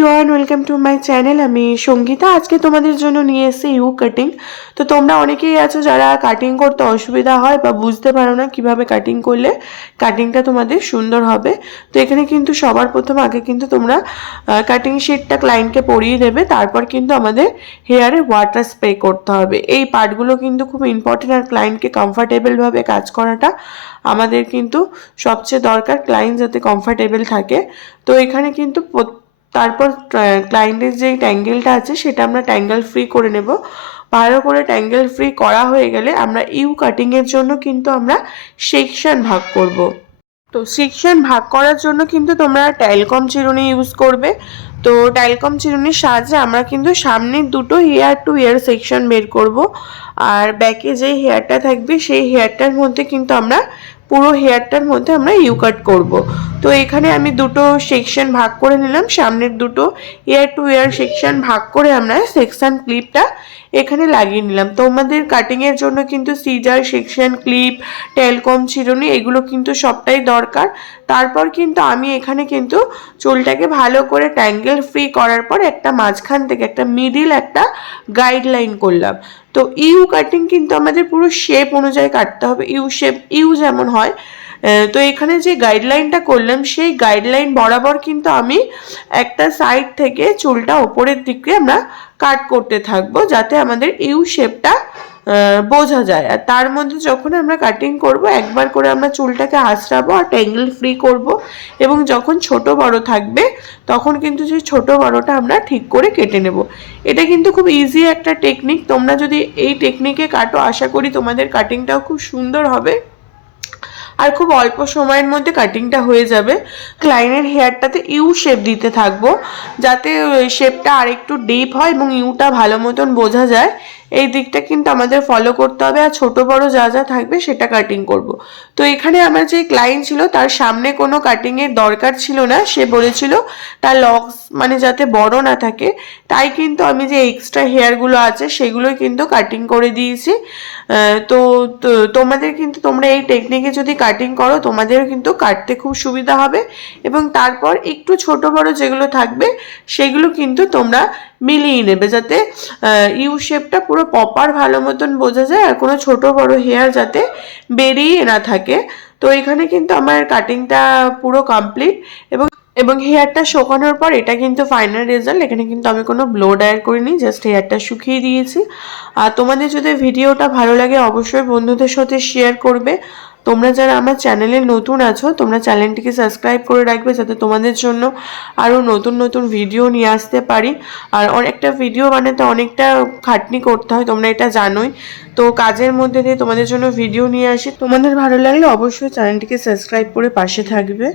Everyone, welcome to my channel. আমি সঙ্গীতা। আজকে তোমাদের জন্য নিয়ে এসেছি ইউ কাটিং। তো তোমরা অনেকেই আছো যারা কাটিং করতে অসুবিধা হয় বা বুঝতে পারো না কিভাবে কাটিং করলে কাটিংটা তোমাদের সুন্দর হবে। তো এখানে কিন্তু সবার প্রথম আগে কিন্তু তোমরা কাটিং শিটটা ক্লায়েন্টকে পরিয়ে দেবে, তারপর কিন্তু আমাদের হেয়ারে ওয়াটার স্প্রে করতে হবে। এই পার্টগুলো কিন্তু খুব ইম্পর্টেন্ট, আর ক্লায়েন্টকে কমফর্টেবলভাবে কাজ করাটা আমাদের কিন্তু সবচেয়ে দরকার, ক্লায়েন্ট যাতে কমফর্টেবল থাকে। তো এখানে কিন্তু তারপর ক্লায়েন্টের যে ট্যাঙ্গেলটা আছে সেটা আমরা ট্যাঙ্গেল ফ্রি করে নেব। ভালো করে ট্যাঙ্গেল ফ্রি করা হয়ে গেলে আমরা ইউ কাটিংয়ের জন্য কিন্তু আমরা সেকশন ভাগ করব। তো সেকশন ভাগ করার জন্য কিন্তু তোমরা ট্যালকম চিরুনি ইউজ করবে। তো ট্যালকম চিরুনির সাহায্যে আমরা কিন্তু সামনের দুটো হেয়ার টু হেয়ার সেকশন বের করব, আর ব্যাকে যেই হেয়ারটা থাকবে সেই হেয়ারটার মধ্যে কিন্তু আমরা পুরো হেয়ারটার মধ্যে আমরা ইউ কাট করব। তো এখানে আমি দুটো সেকশন ভাগ করে নিলাম, সামনের দুটো হেয়ার টু হেয়ার সেকশন ভাগ করে আমরা সেকশন ক্লিপটা এখানে লাগিয়ে নিলাম। তোমাদের কাটিংয়ের জন্য কিন্তু সিজার, সেকশন ক্লিপ, টেলকম চিরুনি এগুলো কিন্তু সবটাই দরকার। তারপর কিন্তু আমি এখানে কিন্তু চুলটাকে ভালো করে ট্যাঙ্গেল ফ্রি করার পর একটা মাঝখান থেকে একটা মিডিল একটা গাইডলাইন করলাম। তো ইউ কাটিং কিন্তু আমাদের পুরো শেপ অনুযায়ী কাটতে হবে, ইউ শেপ, ইউ যেমন হয়। তো এখানে যে গাইডলাইনটা করলাম সেই গাইডলাইন বরাবর কিন্তু আমি একটা সাইড থেকে চুলটা ওপরের দিকে আমরা কাট করতে থাকবো, যাতে আমাদের ইউ শেপটা বোঝা যায়। আর তার মধ্যে যখন আমরা কাটিং করব একবার করে আমরা চুলটাকে আঁচড়াবো আর ট্যাঙ্গেল ফ্রি করব, এবং যখন ছোট বড় থাকবে তখন কিন্তু সেই ছোট বড়টা আমরা ঠিক করে কেটে নেব। এটা কিন্তু খুব ইজি একটা টেকনিক। তোমরা যদি এই টেকনিকে কাটো আশা করি তোমাদের কাটিংটাও খুব সুন্দর হবে আর খুব অল্প সময়ের মধ্যে কাটিংটা হয়ে যাবে। ক্লায়েন্টের হেয়ারটাতে ইউ শেপ দিতে থাকবো, যাতে শেপটা আরেকটু ডিপ হয় এবং ইউটা ভালো মতন বোঝা যায়। এই দিকটা কিন্তু আমাদের ফলো করতে হবে, আর ছোট বড় যা যা থাকবে সেটা কাটিং করব। তো এখানে আমার যে ক্লায়েন্ট ছিল তার সামনে কোনো কাটিংয়ের দরকার ছিল না, সে বলেছিল তার লকস মানে যাতে বড় না থাকে, তাই কিন্তু আমি যে এক্সট্রা হেয়ারগুলো আছে সেগুলোই কিন্তু কাটিং করে দিয়েছি। তো তোমাদের কিন্তু তোমরা এই টেকনিকে যদি কাটিং করো তোমাদেরও কিন্তু কাটতে খুব সুবিধা হবে, এবং তারপর একটু ছোট বড় যেগুলো থাকবে সেগুলো কিন্তু তোমরা মিলিয়ে নেবে, যাতে ইউ শেপটা পুরো প্রপার ভালো মতন বোঝা যায় আর কোনো ছোট বড় হেয়ার যাতে বেরিয়ে না থাকে। তো এখানে কিন্তু আমার কাটিংটা পুরো কমপ্লিট, এবং এবং হেয়ারটা শুকানোর পর এটা কিন্তু ফাইনাল রেজাল্ট। এখানে কিন্তু আমি কোনো ব্লো ড্রায়ার করিনি, জাস্ট হেয়ারটা শুকিয়ে দিয়েছি। আর তোমাদের যদি ভিডিওটা ভালো লাগে অবশ্যই বন্ধুদের সাথে শেয়ার করবে। তোমরা যারা আমার চ্যানেলে নতুন আছো তোমরা চ্যানেলটিকে সাবস্ক্রাইব করে রাখবে, যাতে তোমাদের জন্য আরও নতুন নতুন ভিডিও নিয়ে আসতে পারি। আর অনেকটা ভিডিও বানাতে অনেকটা খাটনি করতে হয়, তোমরা এটা জানোই। তো কাজের মধ্যে দিয়ে তোমাদের জন্য ভিডিও নিয়ে আসি। তোমাদের ভালো লাগলে অবশ্যই চ্যানেলটিকে সাবস্ক্রাইব করে পাশে থাকবে।